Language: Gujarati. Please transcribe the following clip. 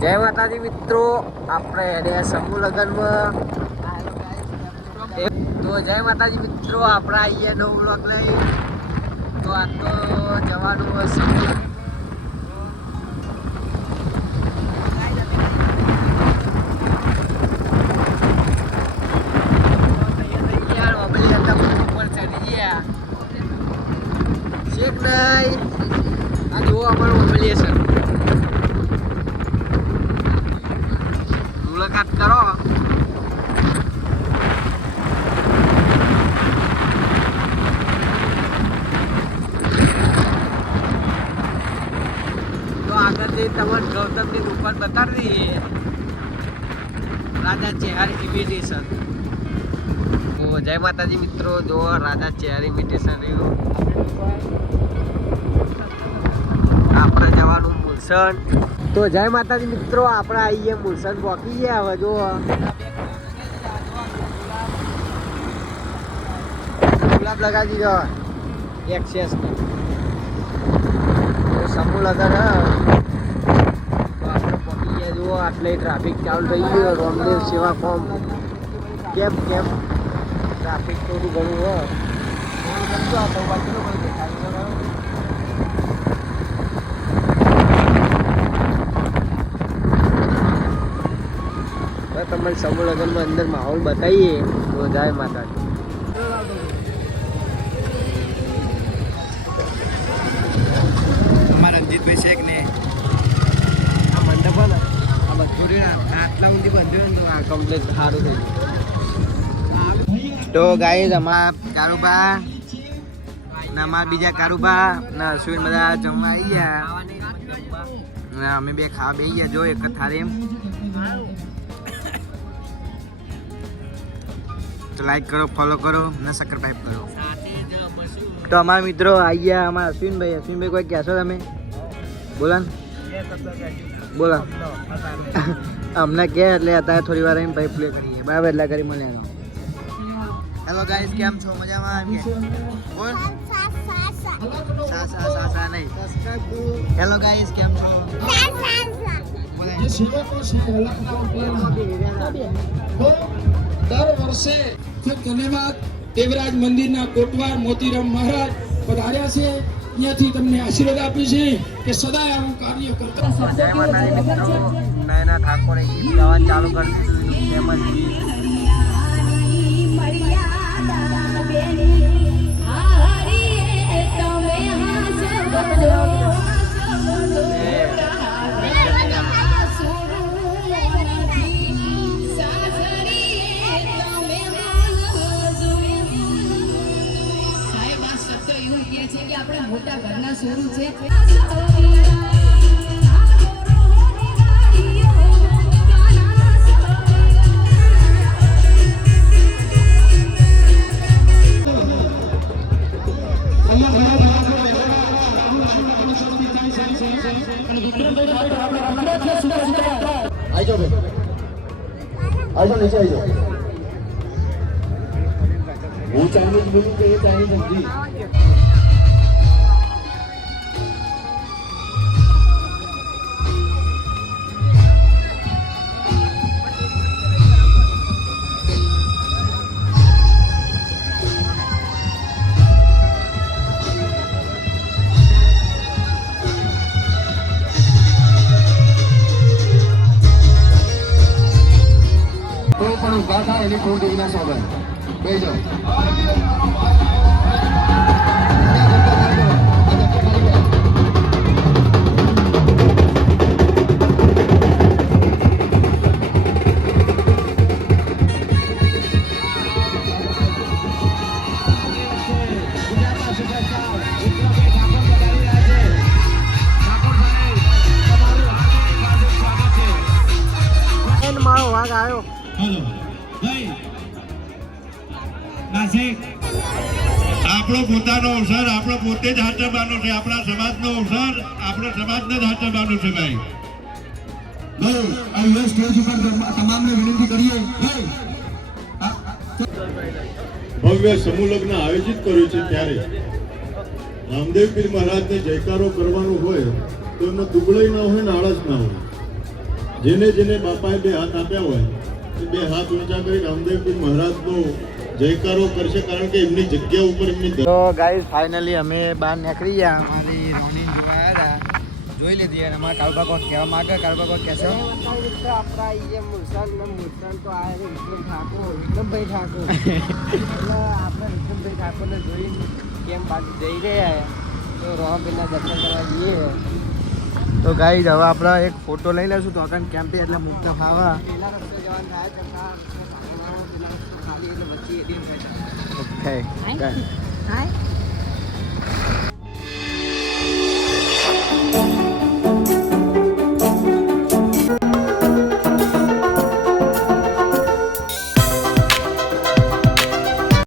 જય માતાજી મિત્રો, આપણે હેડે સમૂહ લગ્નમાં. તો જય માતાજી મિત્રો, આપણે આવીએ નવો બ્લોગ લઈ. તો આ તો જવાનું હશે શેખ નહીં. આ જુઓ અમારું ઓબ્લિએશન, મુલાકાત કરો. તો આગળ જઈ તમને ગૌતમની દુકાન બતાવી દઈએ, રાજા ચેહર ઇમિટેશન. તો જય માતાજી મિત્રો, જો રાજા ચેહર ઇમિટેશન રહ્યું. આપણે જવાનું મુલસન. તો જય માતાજી મિત્રો, આપણે આવીએ મુલસન પહોંચી ગયા. હવે જો ગુલાબ લગાવી દીધો એક્સેસ સમૂહ લગન. તો આપણે પહોંચી ગયા. જુઓ આટલે ટ્રાફિક ચાલુ થઈ ગયો. રોમદેવ સેવા ફોર્મ કેમ ટ્રાફિક થોડું ઘણું હોય. તમને સમૂહ લગ્નમાં અંદર માહોલ બતાવીએ. તો જય માતાજી. અમારા રણજીતભાઈ શેખ ને આ મંડપ ને આ બધું આટલા ઊંધી બંધ્યું ને તો આ કમ્પ્લીટ સારું થઈ ગયું. તો ગાઈઝ અમારા કારુબા ને અમારા બીજા કારુબા ને અશ્વિન બધા જમવા આવી ગયા. અમે બે ખાવા બે ગયા. જો એક જ થાળી એમ. લાઈક કરો, ફોલો કરો ને સબસ્ક્રાઇબ કરો. તો અમારા મિત્રો આવી ગયા. અમારા અશ્વિનભાઈ કોઈ કહેશો તમે? બોલા બોલા. અમને કહે એટલે અત્યારે થોડી વાર એમ ભાઈ પ્લે કરીએ બરાબર. એટલા કરી મળ્યા. હેલો ગાઈસ, કેમ છો? મજામાં? બોલ સા નહીં. હેલો ગાઈસ, કેમ છો? દર વર્ષે ખૂબ ધન્યવાદ. દેવરાજ મંદિરના કોટવાર મોતીરામ મહારાજ પધાર્યા છે. અહીંયાથી તમને આશીર્વાદ આપી છે કે સદાય આવું કાર્ય કરતા. જય માતાજી મિત્રો, નયના ઠાકોરે ગીત ગાવા ચાલુ કરી દીધું. આપણે મોટા ઘરના શોરૂમ છે. આજો નીચે આજો. હું ચાઇનીઝ બોલું કે એ ચાઇનીઝ નથી. પણ ઉભા થાય એની ખોટ એવી ના સોબત બેજો. મારો વાઘ આવ્યો. હેલો ભાઈ નાસિક, આપણો પોતાનો અવસર આપણે પોતે જ હાચવવાનો છે. આપણા સમાજનો અવસર આપણે સમાજને જ હાચવવાનો છે. ભાઈ ભાઈ સ્ટેજ ઉપર તમામને વિનંતી કરીએ. ભવ્ય સમૂહ લગ્ન આયોજિત કર્યું છે ત્યારે રામદેવ પીર મહારાજને જયકારો કરવાનો હોય તો એમાં દુબળાઈ ના હોય ને આળસ ના હોય. જેને જેને બાપાએ બે હાથ આપ્યા હોય એ બે હાથ ઊંચા કરી રામદેવજી મહારાજનો જયકારો કરશે, કારણ કે એમની જગ્યા ઉપર એમની તો ગાઈઝ ફાઇનલી અમે બહાર નીકળી ગયા, અમારી રોની જોવા આવ્યા હતા, જોઈ લીધી અને અમારા કાળુબા કોક કહેવા માંગે. કાળુબા કોક કહેશો? આપણા એ મુરસાન તો આ વિક્રમ ઠાકોર, વિક્રમભાઈ ઠાકોર એટલે આપણે વિક્રમભાઈ ઠાકોરને જોઈને કેમ બાજુ જઈ રહ્યા તો રોહનભાઈના દર્શન કરવા જઈએ. તો ગાઈઝ હવે આપણે એક ફોટો લઈ લઈશું તો અગન કેમ્પે એટલે મુક્ત ખાવા પેલા રસ્તે જવાનું થાય કરતા પેલા રસ્તે ખાલી એટલે વચ્ચે ઓકે